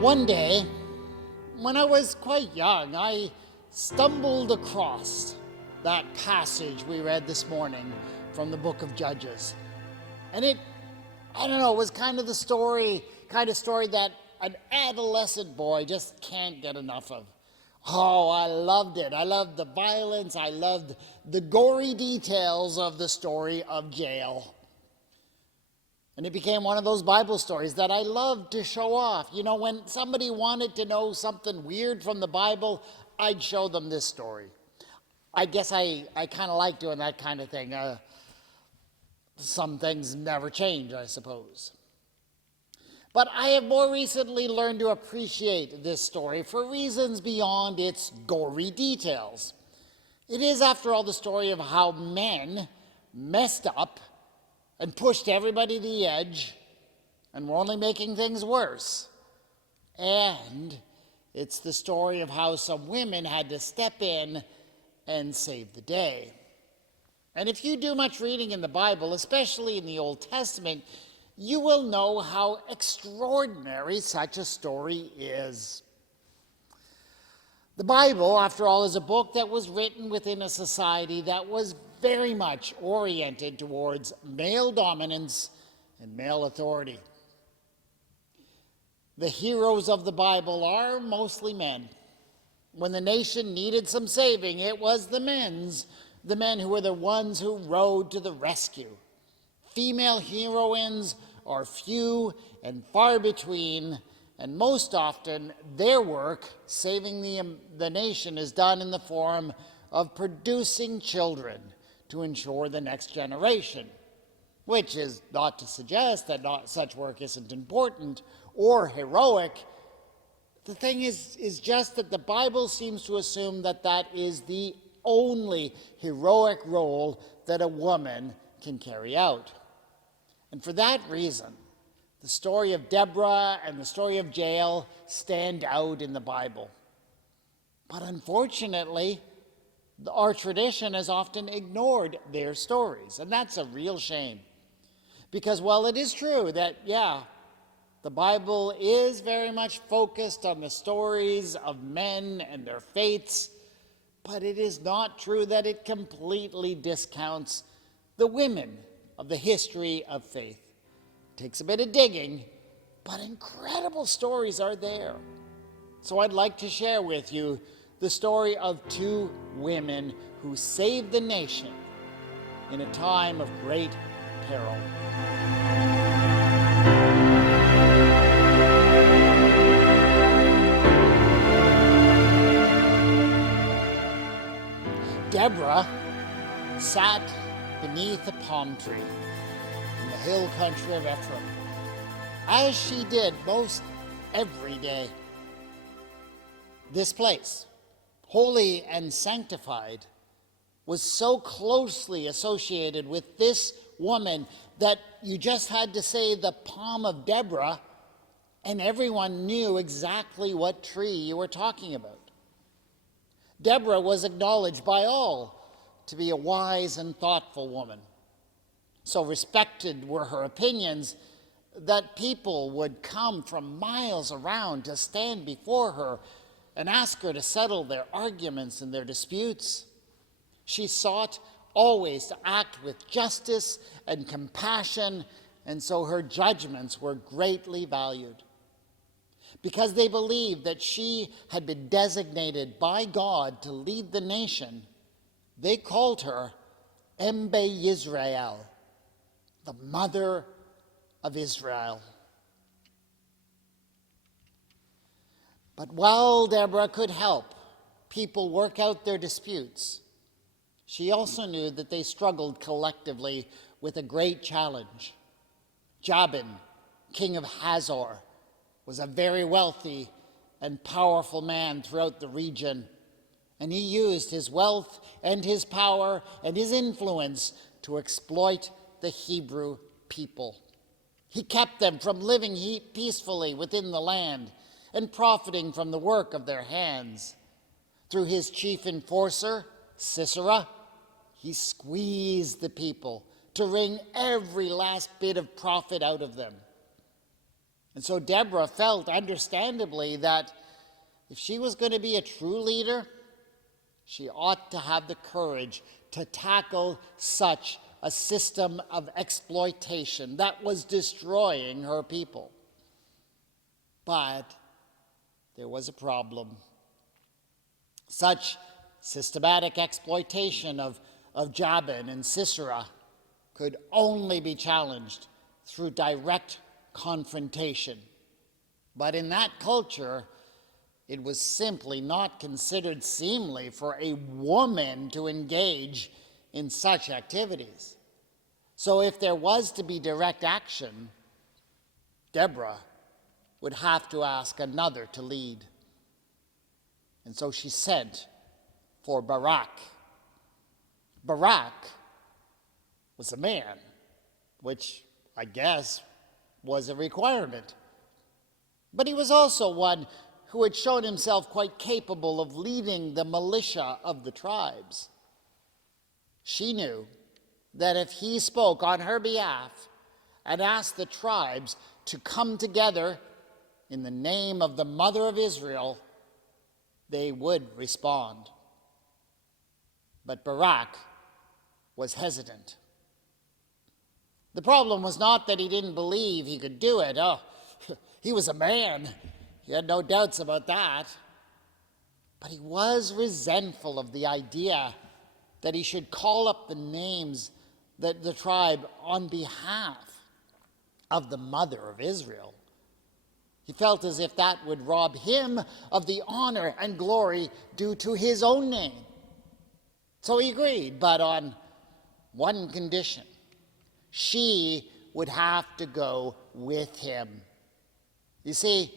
One day, when I was quite young, I stumbled across that passage we read this morning from the book of Judges. And it was kind of story that an adolescent boy just can't get enough of. Oh, I loved it. I loved the violence. I loved the gory details of the story of Jael. And it became one of those Bible stories that I loved to show off. You know, when somebody wanted to know something weird from the Bible, I'd show them this story. I guess I kind of like doing that kind of thing. Some things never change, I suppose. But I have more recently learned to appreciate this story for reasons beyond its gory details. It is, after all, the story of how men messed up and pushed everybody to the edge and were only making things worse. And it's the story of how some women had to step in and save the day. And if you do much reading in the Bible, especially in the Old Testament, you will know how extraordinary such a story is. The Bible, after all, is a book that was written within a society that was very much oriented towards male dominance and male authority. The heroes of the Bible are mostly men. When the nation needed some saving, it was the men who were the ones who rode to the rescue. Female heroines are few and far between, and most often their work saving the nation is done in the form of producing children to ensure the next generation, which is not to suggest that such work isn't important or heroic. The thing is just that the Bible seems to assume that that is the only heroic role that a woman can carry out. And for that reason, the story of Deborah and the story of Jael stand out in the Bible. But unfortunately, our tradition has often ignored their stories, and that's a real shame. Because while it is true that, the Bible is very much focused on the stories of men and their fates, but it is not true that it completely discounts the women of the history of faith. It takes a bit of digging, but incredible stories are there. So I'd like to share with you the story of two women who saved the nation in a time of great peril. Deborah sat beneath a palm tree in the hill country of Ephraim, as she did most every day. This place, holy and sanctified, was so closely associated with this woman that you just had to say the palm of Deborah and everyone knew exactly what tree you were talking about. Deborah was acknowledged by all to be a wise and thoughtful woman. So respected were her opinions that people would come from miles around to stand before her and ask her to settle their arguments and their disputes. She sought always to act with justice and compassion, and so her judgments were greatly valued. Because they believed that she had been designated by God to lead the nation, they called her Embe Yisrael, the mother of Israel. But while Deborah could help people work out their disputes, she also knew that they struggled collectively with a great challenge. Jabin, king of Hazor, was a very wealthy and powerful man throughout the region, and he used his wealth and his power and his influence to exploit the Hebrew people. He kept them from living peacefully within the land and profiting from the work of their hands. Through his chief enforcer, Sisera, he squeezed the people to wring every last bit of profit out of them. And so Deborah felt, understandably, that if she was going to be a true leader, she ought to have the courage to tackle such a system of exploitation that was destroying her people. But there was a problem. Such systematic exploitation of Jabin and Sisera could only be challenged through direct confrontation. But in that culture, it was simply not considered seemly for a woman to engage in such activities. So if there was to be direct action, Deborah would have to ask another to lead. And so she sent for Barak. Barak was a man, which I guess was a requirement. But he was also one who had shown himself quite capable of leading the militia of the tribes. She knew that if he spoke on her behalf and asked the tribes to come together in the name of the Mother of Israel, they would respond. But Barak was hesitant. The problem was not that he didn't believe he could do it. Oh, he was a man. He had no doubts about that. But he was resentful of the idea that he should call up the names that the tribe on behalf of the Mother of Israel. He felt as if that would rob him of the honor and glory due to his own name. So he agreed, but on one condition. She would have to go with him. You see,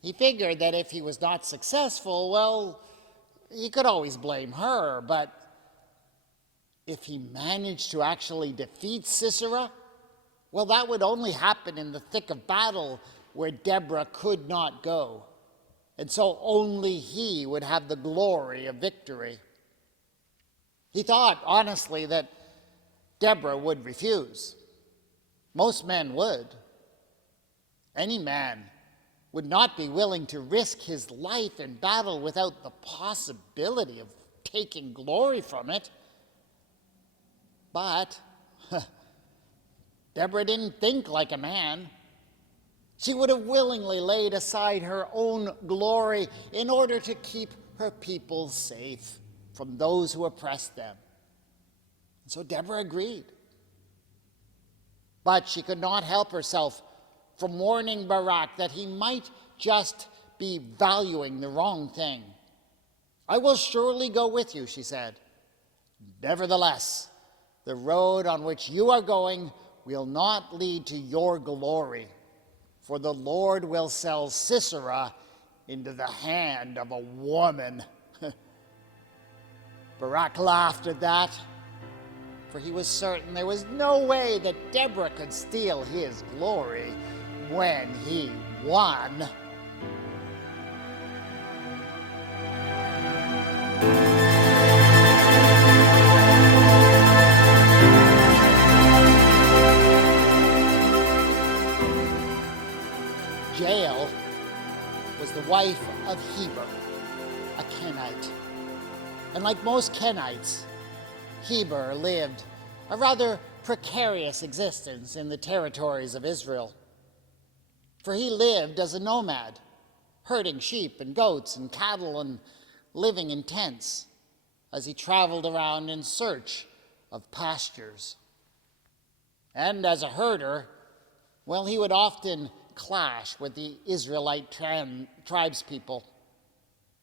he figured that if he was not successful, well, he could always blame her, but if he managed to actually defeat Sisera, well, that would only happen in the thick of battle where Deborah could not go. And so only he would have the glory of victory. He thought, honestly, that Deborah would refuse. Most men would. Any man would not be willing to risk his life in battle without the possibility of taking glory from it. But Deborah didn't think like a man. She would have willingly laid aside her own glory in order to keep her people safe from those who oppressed them. And so Deborah agreed. But she could not help herself from warning Barak that he might just be valuing the wrong thing. "I will surely go with you," she said. "Nevertheless, the road on which you are going will not lead to your glory, for the Lord will sell Sisera into the hand of a woman." Barak laughed at that, for he was certain there was no way that Deborah could steal his glory when he won. Jael was the wife of Heber, a Kenite. And like most Kenites, Heber lived a rather precarious existence in the territories of Israel. For he lived as a nomad, herding sheep and goats and cattle and living in tents as he traveled around in search of pastures. And as a herder, well, he would often clash with the Israelite tribespeople.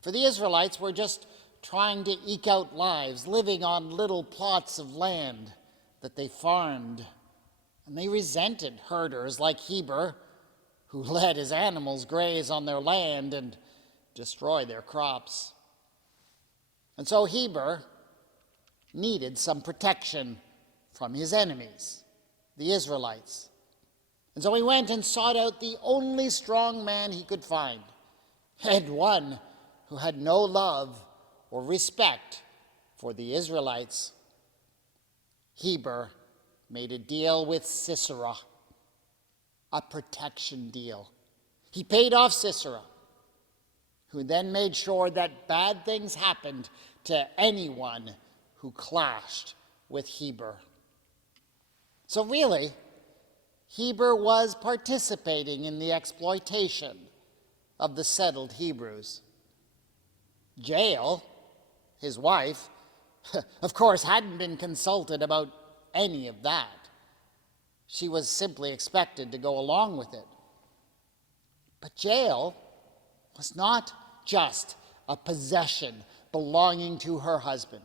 For the Israelites were just trying to eke out lives, living on little plots of land that they farmed. And they resented herders like Heber, who let his animals graze on their land and destroy their crops. And so Heber needed some protection from his enemies, the Israelites. And so he went and sought out the only strong man he could find, and one who had no love or respect for the Israelites. Heber made a deal with Sisera, a protection deal. He paid off Sisera, who then made sure that bad things happened to anyone who clashed with Heber. So really, Heber was participating in the exploitation of the settled Hebrews. Jael, his wife, of course, hadn't been consulted about any of that. She was simply expected to go along with it. But Jael was not just a possession belonging to her husband.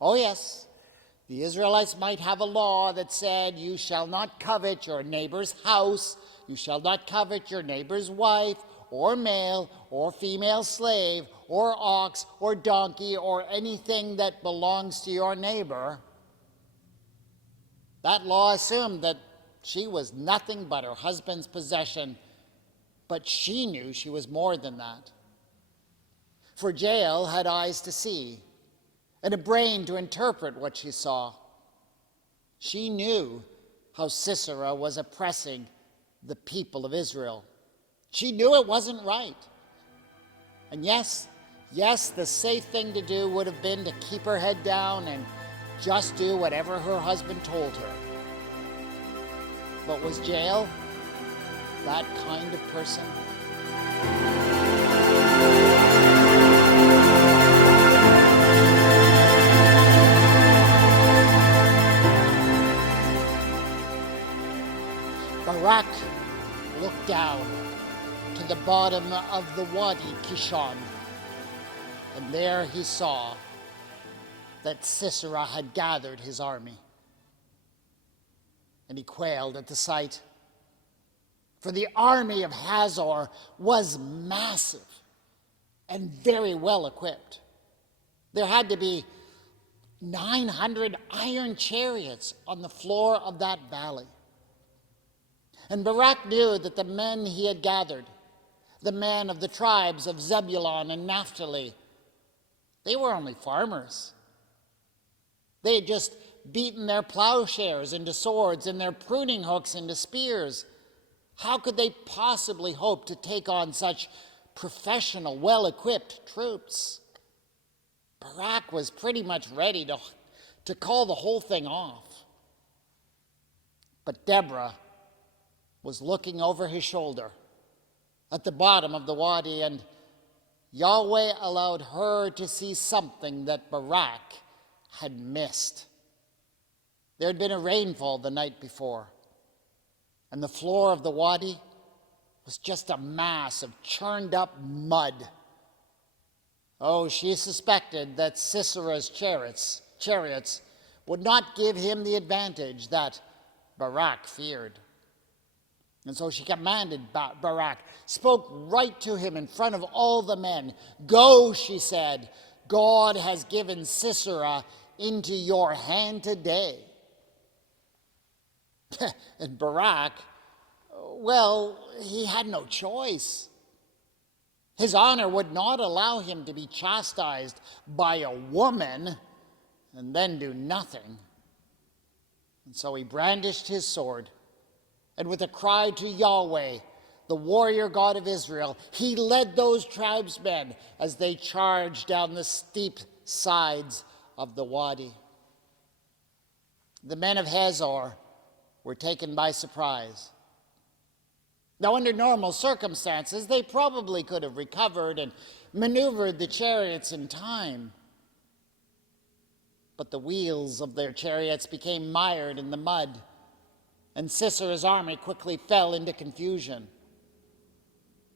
Oh yes, the Israelites might have a law that said, you shall not covet your neighbor's house, you shall not covet your neighbor's wife, or male or female slave, or ox or donkey, or anything that belongs to your neighbor. That law assumed that she was nothing but her husband's possession, but she knew she was more than that. For Jael had eyes to see and a brain to interpret what she saw. She knew how Sisera was oppressing the people of Israel. She knew it wasn't right. And yes, the safe thing to do would have been to keep her head down and just do whatever her husband told her. But was Jael that kind of person? Barak looked down to the bottom of the Wadi Kishon, and there he saw that Sisera had gathered his army. And he quailed at the sight. For the army of Hazor was massive and very well equipped. There had to be 900 iron chariots on the floor of that valley. And Barak knew that the men he had gathered, the men of the tribes of Zebulun and Naphtali, they were only farmers. They had just beaten their plowshares into swords and their pruning hooks into spears. How could they possibly hope to take on such professional, well-equipped troops? Barak was pretty much ready to call the whole thing off. But Deborah was looking over his shoulder at the bottom of the wadi, and Yahweh allowed her to see something that Barak had missed. There had been a rainfall the night before, and the floor of the wadi was just a mass of churned up mud. Oh, she suspected that Sisera's chariots would not give him the advantage that Barak feared. And so she commanded Barak, spoke right to him in front of all the men. Go, she said, God has given Sisera into your hand today. And Barak, well, he had no choice. His honor would not allow him to be chastised by a woman and then do nothing. And so he brandished his sword, and with a cry to Yahweh, the warrior God of Israel, he led those tribesmen as they charged down the steep sides of the wadi. The men of Hazor were taken by surprise. Now, under normal circumstances, they probably could have recovered and maneuvered the chariots in time. But the wheels of their chariots became mired in the mud, and Sisera's army quickly fell into confusion.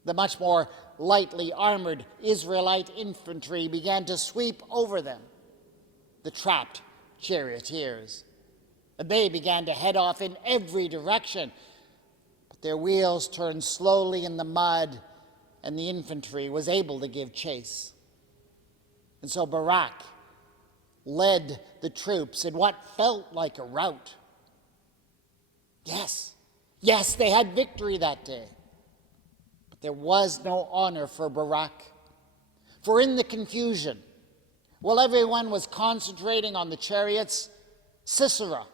The much more lightly armored Israelite infantry began to sweep over them, the trapped charioteers. And they began to head off in every direction. But their wheels turned slowly in the mud, and the infantry was able to give chase. And so Barak led the troops in what felt like a rout. Yes, they had victory that day. But there was no honor for Barak. For in the confusion, while everyone was concentrating on the chariots, Sisera,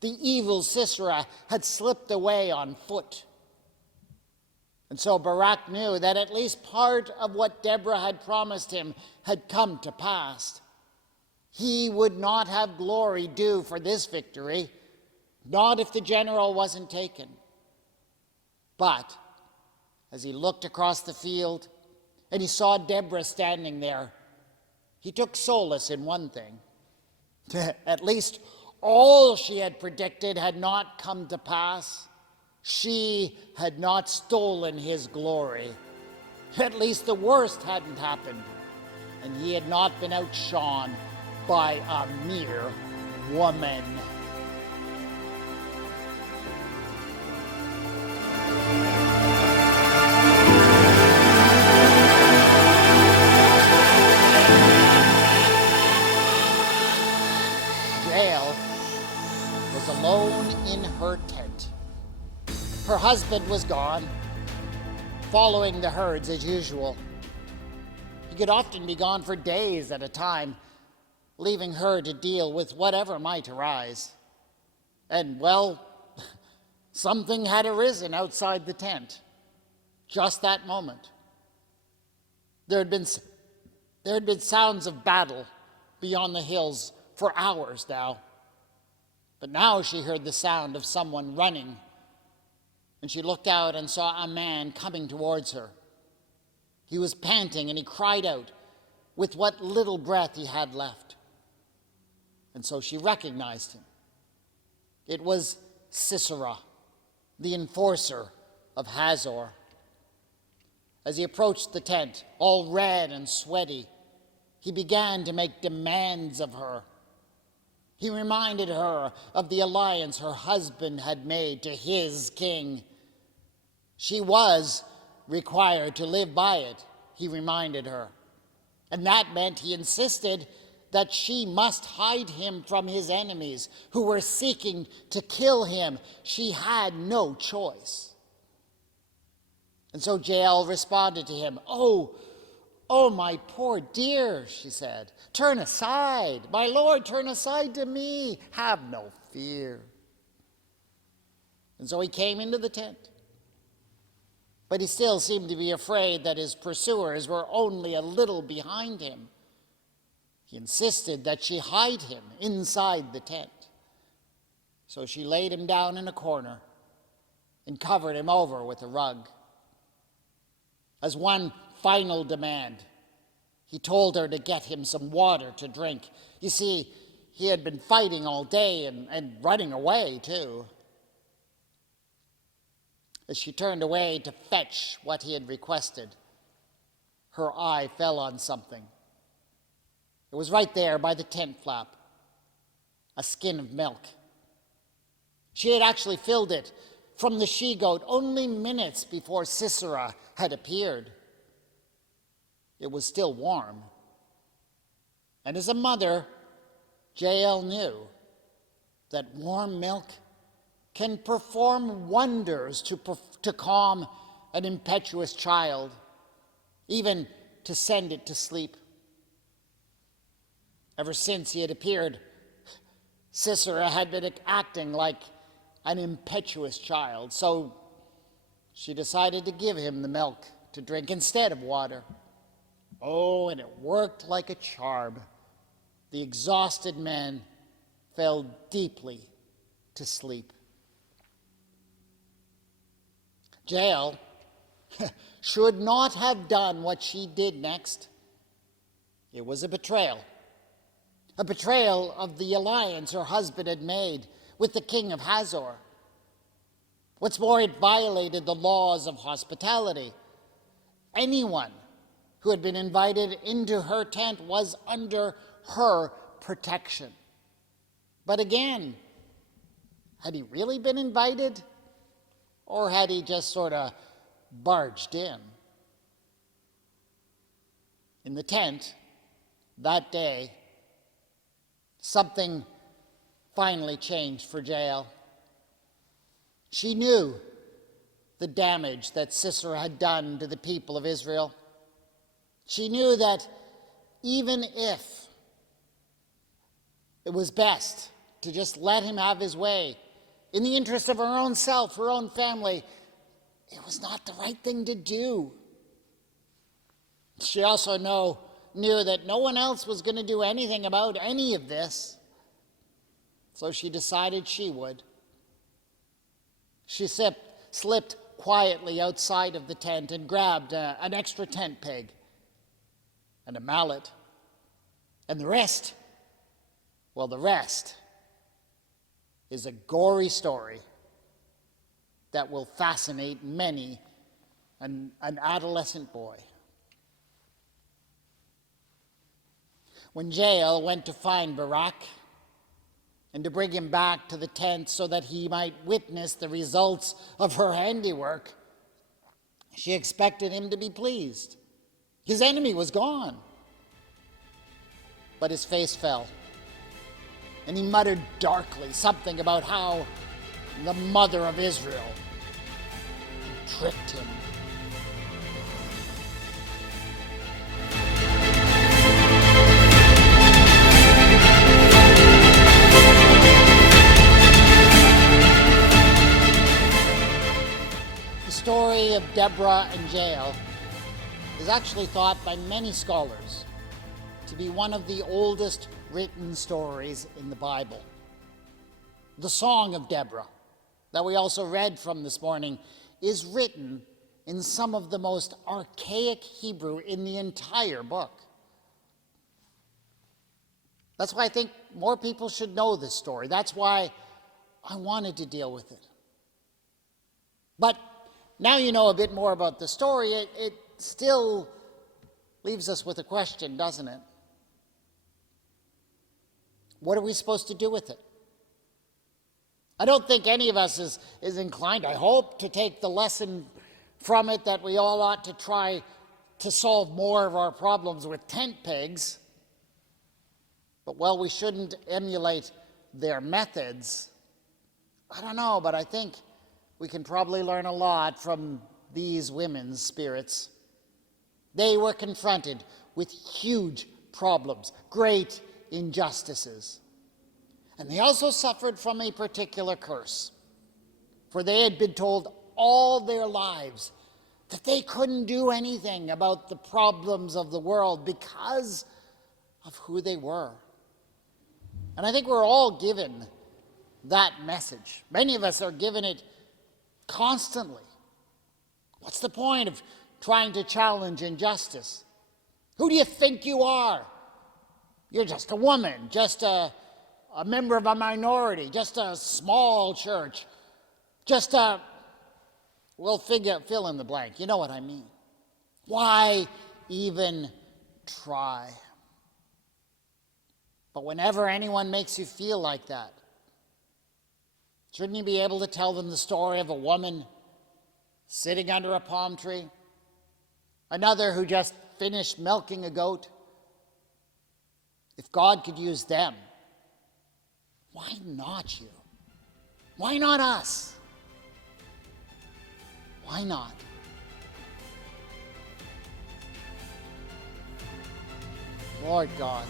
the evil Sisera, had slipped away on foot. And so Barak knew that at least part of what Deborah had promised him had come to pass. He would not have glory due for this victory, not if the general wasn't taken. But as he looked across the field and he saw Deborah standing there, he took solace in one thing. At least all she had predicted had not come to pass. She had not stolen his glory. At least the worst hadn't happened, and he had not been outshone by a mere woman. Jael was alone in her tent. Her husband was gone, following the herds as usual. He could often be gone for days at a time, leaving her to deal with whatever might arise. And, well, something had arisen outside the tent, just that moment. There had been sounds of battle beyond the hills for hours now. But now she heard the sound of someone running, and she looked out and saw a man coming towards her. He was panting, and he cried out with what little breath he had left. And so she recognized him. It was Sisera, the enforcer of Hazor. As he approached the tent, all red and sweaty, he began to make demands of her. He reminded her of the alliance her husband had made to his king. She was required to live by it, he reminded her. And that meant, he insisted, that she must hide him from his enemies who were seeking to kill him. She had no choice. And so Jael responded to him. Oh, my poor dear, she said, turn aside. My Lord, turn aside to me. Have no fear. And so he came into the tent. But he still seemed to be afraid that his pursuers were only a little behind him. He insisted that she hide him inside the tent. So she laid him down in a corner and covered him over with a rug. As one final demand, he told her to get him some water to drink. You see, he had been fighting all day and running away, too. As she turned away to fetch what he had requested, her eye fell on something. It was right there by the tent flap, a skin of milk. She had actually filled it from the she-goat only minutes before Sisera had appeared. It was still warm. And as a mother, Jael knew that warm milk can perform wonders to calm an impetuous child, even to send it to sleep. Ever since he had appeared, Sisera had been acting like an impetuous child, so she decided to give him the milk to drink instead of water. Oh, and it worked like a charm. The exhausted man fell deeply to sleep. Jael should not have done what she did next. It was a betrayal of the alliance her husband had made with the king of Hazor. What's more, it violated the laws of hospitality. Anyone who had been invited into her tent was under her protection. But again, had he really been invited? Or had he just sort of barged in? In the tent that day, something finally changed for Jael. She knew the damage that Sisera had done to the people of Israel. She knew that even if it was best to just let him have his way, in the interest of her own self, her own family, it was not the right thing to do. She also knew that no one else was going to do anything about any of this. So she decided she would. She slipped quietly outside of the tent and grabbed an extra tent peg and a mallet. And the rest is a gory story that will fascinate many an adolescent boy. When Jael went to find Barak and to bring him back to the tent so that he might witness the results of her handiwork, she expected him to be pleased. His enemy was gone. But his face fell, and he muttered darkly something about how the mother of Israel had tricked him. The story of Deborah and Jael is actually thought by many scholars to be one of the oldest written stories in the Bible. The Song of Deborah, that we also read from this morning, is written in some of the most archaic Hebrew in the entire book. That's why I think more people should know this story. That's why I wanted to deal with it. But now you know a bit more about the story, it still leaves us with a question, doesn't it? What are we supposed to do with it? I don't think any of us is inclined, I hope, to take the lesson from it that we all ought to try to solve more of our problems with tent pegs. But while we shouldn't emulate their methods, I don't know, but I think we can probably learn a lot from these women's spirits. They were confronted with huge problems, great injustices. And they also suffered from a particular curse, for they had been told all their lives that they couldn't do anything about the problems of the world because of who they were. And I think we're all given that message. Many of us are given it constantly. What's the point of trying to challenge injustice? Who do you think you are? You're just a woman, just a member of a minority, just a small church, just a, we'll fill in the blank. You know what I mean. Why even try? But whenever anyone makes you feel like that, shouldn't you be able to tell them the story of a woman sitting under a palm tree, another who just finished milking a goat? If God could use them, why not you? Why not us? Why not? Lord God,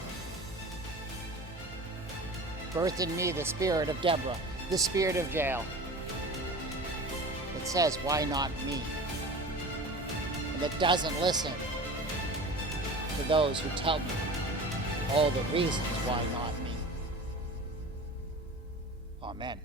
birth in me the spirit of Deborah, the spirit of Jael. It says, why not me? And it doesn't listen to those who tell me all the reasons why not me. Amen.